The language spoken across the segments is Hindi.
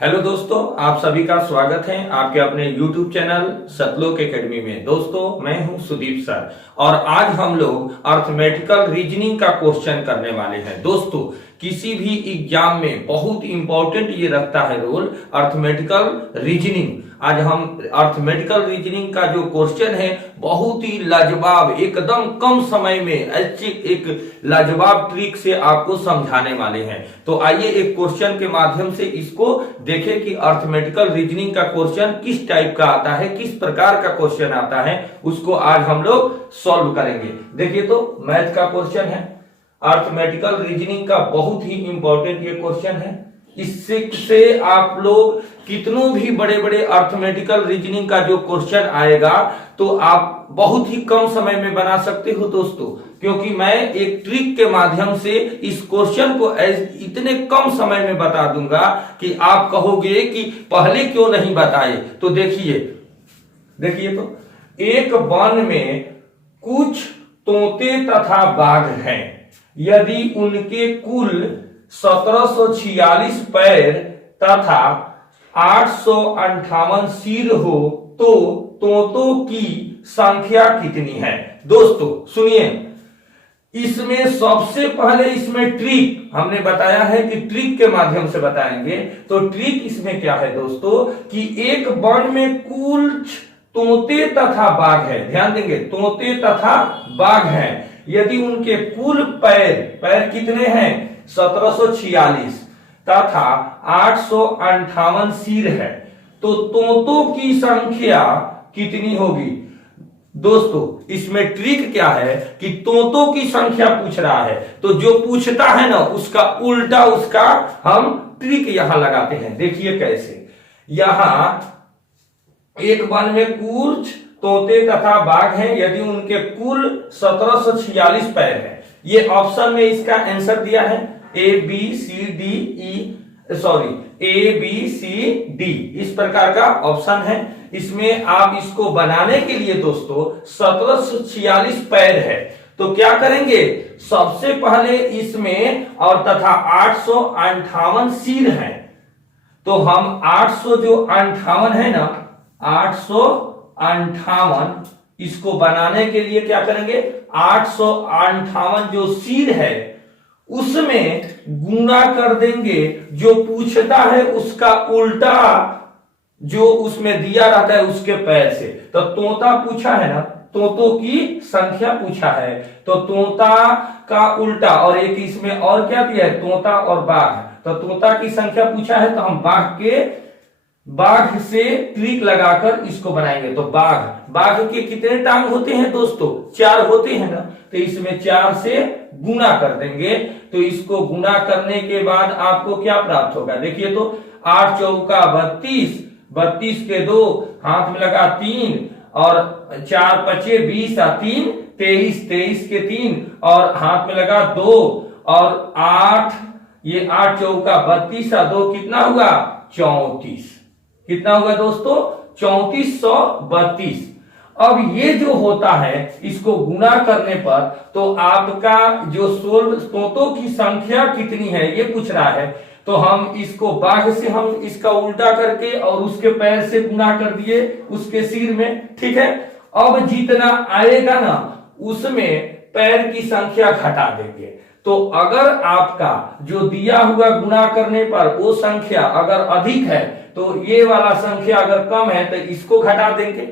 हेलो दोस्तों, आप सभी का स्वागत है आपके अपने YouTube चैनल सतलोक एकेडमी में। दोस्तों, मैं हूं सुदीप सर और आज हम लोग अर्थमेटिकल रीजनिंग का क्वेश्चन करने वाले हैं। दोस्तों, किसी भी एग्जाम में बहुत इंपॉर्टेंट ये रखता है रोल अर्थमेटिकल रीजनिंग। आज हम अर्थमेटिकल रीजनिंग का जो क्वेश्चन है बहुत ही लाजवाब, एकदम कम समय में एक लाजवाब ट्रिक से आपको समझाने वाले हैं। तो आइए एक क्वेश्चन के माध्यम से इसको देखें कि अर्थमेटिकल रीजनिंग का क्वेश्चन किस टाइप का आता है, किस प्रकार का क्वेश्चन आता है, उसको आज हम लोग सॉल्व करेंगे। देखिए, तो मैथ का क्वेश्चन है, अर्थमेटिकल रीजनिंग का बहुत ही इंपॉर्टेंट ये क्वेश्चन है। इससे आप लोग कितनों भी बड़े बड़े अर्थमेटिकल रीजनिंग का जो क्वेश्चन आएगा तो आप बहुत ही कम समय में बना सकते हो दोस्तों, क्योंकि मैं एक ट्रिक के माध्यम से इस क्वेश्चन को इतने कम समय में बता दूंगा कि आप कहोगे कि पहले क्यों नहीं बताए। तो देखिए, तो एक वन में कुछ तोते तथा बाघ हैं। यदि उनके कुल 1746 पैर तथा 858 सिर हो तो तोतों की संख्या कितनी है। दोस्तों सुनिए, इसमें सबसे पहले इसमें ट्रिक हमने बताया है कि ट्रिक के माध्यम से बताएंगे। तो ट्रिक इसमें क्या है दोस्तों कि एक वन में कुल तोते तथा बाघ है। ध्यान देंगे, तोते तथा बाघ हैं। यदि उनके कुल पैर कितने हैं 1746 तथा 858 सिर है तो तोतों की संख्या कितनी होगी। दोस्तों, इसमें ट्रिक क्या है कि तोतों की संख्या पूछ रहा है, तो जो पूछता है ना उसका उल्टा उसका हम ट्रिक यहां लगाते हैं। देखिए कैसे, यहां एक वन में कुछ तोते तथा बाघ हैं। यदि उनके कुल 1746 पैर हैं, ये ऑप्शन में इसका आंसर दिया है ए बी सी डी, इस प्रकार का ऑप्शन है। इसमें आप इसको बनाने के लिए दोस्तों 1746 पैर है तो क्या करेंगे, सबसे पहले इसमें और तथा 858 सिर है तो हम 800 जो 58 है ना 858 इसको बनाने के लिए क्या करेंगे, 858 जो सिर है उसमें गुना कर देंगे। जो पूछता है उसका उल्टा जो उसमें दिया रहता है उसके पैर से। तो तोता पूछा है ना, तोतों की संख्या पूछा है तो तोता का उल्टा, और एक इसमें और क्या दिया है तोता और बाघ। तो तोता की संख्या पूछा है तो हम बाघ से ट्रिक लगाकर इसको बनाएंगे। तो बाघ के कितने टांग होते हैं दोस्तों, 4 होते हैं ना, तो इसमें 4 से गुना कर देंगे। तो इसको गुना करने के बाद आपको क्या प्राप्त होगा, देखिए तो 8 चौका 32, 32 के 2 हाथ में लगा 3 और 4 पचे 20 और 3 23, 23 के 3 और हाथ में लगा 2 और 8, ये 8 चौका 32 और 2 कितना हुआ 34। कितना होगा दोस्तों 3432। अब ये जो होता है इसको गुना करने पर तो आपका जो तोतों की संख्या कितनी है ये पूछ रहा है। तो हम इसको बाघ से हम इसका उल्टा करके और उसके पैर से गुना कर दिए उसके सिर में, ठीक है। अब जितना आएगा ना उसमें पैर की संख्या घटा देंगे। तो अगर आपका जो दिया हुआ गुना करने पर वो संख्या अगर अधिक है तो ये वाला संख्या अगर कम है तो इसको घटा देंगे।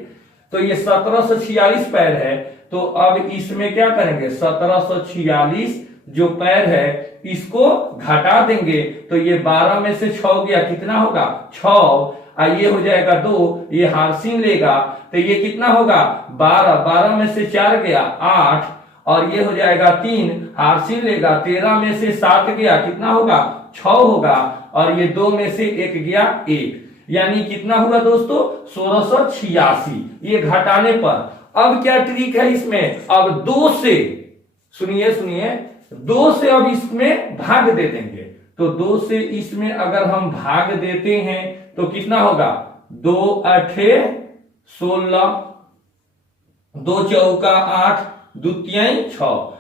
तो ये 1746 पैर है तो अब इसमें क्या करेंगे 1746 जो पैर है इसको घटा देंगे। तो ये 12 में से 6 गया, कितना होगा 6, ये हो जाएगा 2, ये हारसिन लेगा तो ये कितना होगा 12, 12 में से 4 गया 8 और ये हो जाएगा 3, हारसिन लेगा 13 में से 7 गया, कितना होगा 6 होगा और ये 2 में से 1 गया 1, यानी कितना होगा दोस्तों 1686। ये घटाने पर अब क्या ट्रिक है इसमें, अब 2 से सुनिए 2 से अब इसमें भाग दे देंगे। तो 2 से इसमें अगर हम भाग देते हैं तो कितना होगा 2 8 16, 2 चौका 8, 2 6,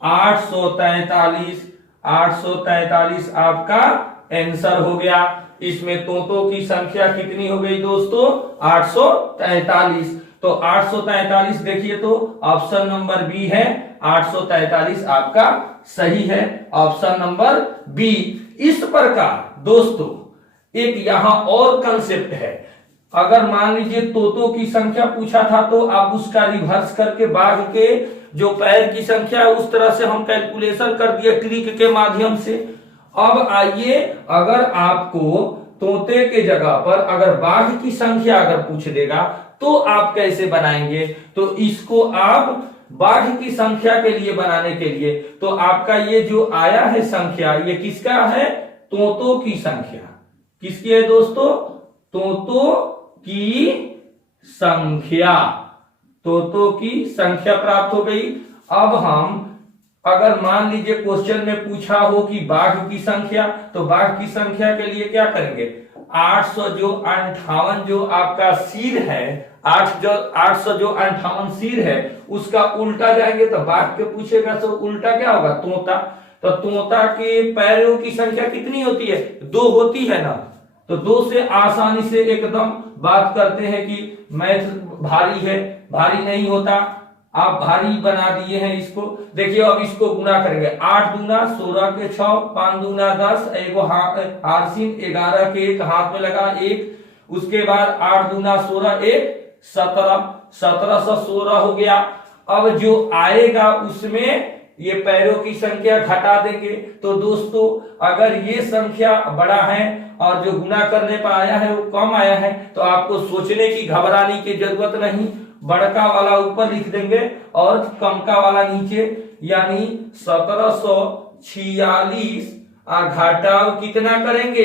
843 843 आपका आंसर हो गया। इसमें तोतों की संख्या कितनी हो गई दोस्तों? 843। तो 843 देखिए तो ऑप्शन नंबर बी है, 843 आपका सही है, ऑप्शन नंबर बी। इस प्रकार दोस्तों एक यहां और कंसेप्ट है। अगर मान लीजिए तोतों की संख्या पूछा था तो आप उसका रिवर्स करके बाघ के जो पैर की संख्या है उस तरह से हम कैलकुलेशन कर दिए ट्रिक के माध्यम से। अब आइए, अगर आपको तोते के जगह पर अगर बाघ की संख्या अगर पूछ देगा तो आप कैसे बनाएंगे? तो इसको आप बाघ की संख्या के लिए बनाने के लिए तो आपका ये जो आया है संख्या, ये किसका है? तोतों की संख्या। किसकी है दोस्तों? तोतों की संख्या। तोतों की संख्या प्राप्त हो गई। अब हम अगर मान लीजिए क्वेश्चन में पूछा हो कि बाघ की संख्या, तो बाघ की संख्या के लिए क्या करेंगे? 858 जो आपका सिर है, 800 जो 58 सिर है उसका उल्टा जाएंगे तो बाघ के पूछेगा तो उल्टा क्या होगा? तोता। तो तोता के पैरों की संख्या कितनी होती है? 2 होती है ना। तो 2 से आसानी से एकदम बात करते हैं कि मैथ भारी है, भारी नहीं होता। आप भारी बना दिए हैं इसको। देखिए अब इसको गुना करेंगे, 8 दूना 16 के 6, 5 दूना 10, एगो हारसिन 11 के 1 हाथ में लगा 1, उसके बाद 8 दूना 16 1 17, 1716 हो गया। अब जो आएगा उसमें ये पैरों की संख्या घटा देंगे। तो दोस्तों अगर ये संख्या बड़ा है और जो गुना करने पर आया है वो कम आया है तो आपको सोचने की घबराने की जरूरत नहीं। बड़का वाला ऊपर लिख देंगे और कमका वाला नीचे, यानी 1746 घटाव कितना करेंगे?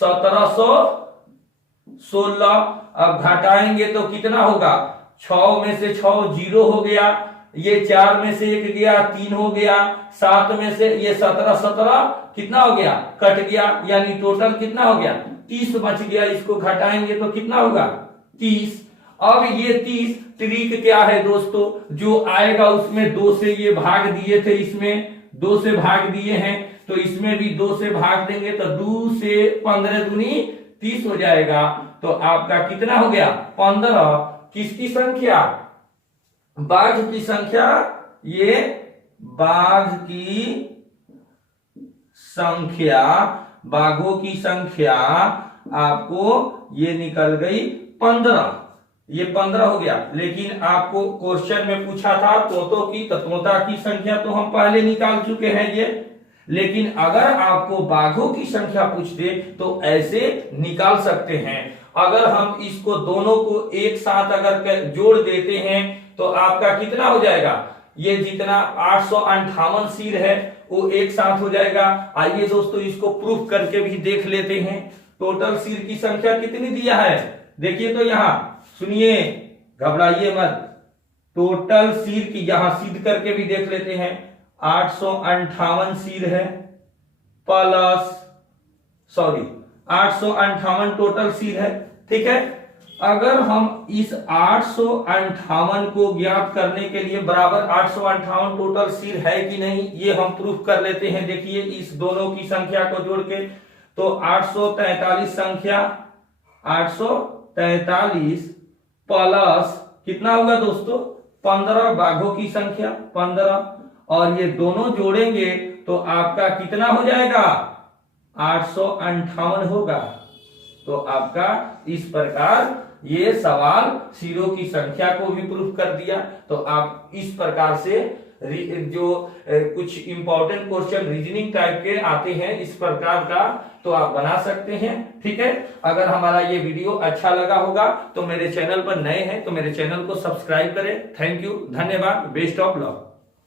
1716। अब घटाएंगे तो कितना होगा? 6 में से 6 0 हो गया, ये 4 में से 1 गया 3 हो गया, 7 में से ये 17 कितना हो गया? कट गया, यानी टोटल कितना हो गया? 30 बच गया। इसको घटाएंगे तो कितना होगा? 30। अब ये 30 ट्रिक क्या है दोस्तों? जो आएगा उसमें 2 से ये भाग दिए थे, इसमें 2 से भाग दिए हैं तो इसमें भी 2 से भाग देंगे तो 2 से 15 दूनी 30 हो जाएगा। तो आपका कितना हो गया? 15। किसकी संख्या? बाघ की संख्या। ये बाघ की संख्या, बाघों की संख्या आपको ये निकल गई 15। ये 15 हो गया। लेकिन आपको क्वेश्चन में पूछा था तोतों की, तो तोता की संख्या तो हम पहले निकाल चुके हैं ये। लेकिन अगर आपको बाघों की संख्या पूछ दे तो ऐसे निकाल सकते हैं। अगर हम इसको दोनों को एक साथ अगर जोड़ देते हैं तो आपका कितना हो जाएगा? ये जितना 858 सिर है वो एक साथ हो जाएगा। आइए दोस्तों इसको प्रूफ करके भी देख लेते हैं। टोटल सिर की संख्या कितनी दिया है? देखिए तो यहां सुनिए, घबराइए मत। टोटल सिर की यहां सिद्ध करके भी देख लेते हैं। 858 सिर है प्लस 858 टोटल सिर है, ठीक है। अगर हम इस 858 को ज्ञात करने के लिए बराबर 858 टोटल सिर है कि नहीं ये हम प्रूफ कर लेते हैं। देखिए इस दोनों की संख्या को जोड़ के तो 843 संख्या 843 प्लस कितना होगा दोस्तों? 15 बाघों की संख्या 15, और ये दोनों जोड़ेंगे तो आपका कितना हो जाएगा? 858 होगा। तो आपका इस प्रकार ये सवाल सिरों की संख्या को भी प्रूफ कर दिया। तो आप इस प्रकार से जो कुछ इंपॉर्टेंट क्वेश्चन रीजनिंग टाइप के आते हैं इस प्रकार का तो आप बना सकते हैं, ठीक है। अगर हमारा ये वीडियो अच्छा लगा होगा तो मेरे चैनल पर नए हैं तो मेरे चैनल को सब्सक्राइब करें। थैंक यू, धन्यवाद, बेस्ट ऑफ लक।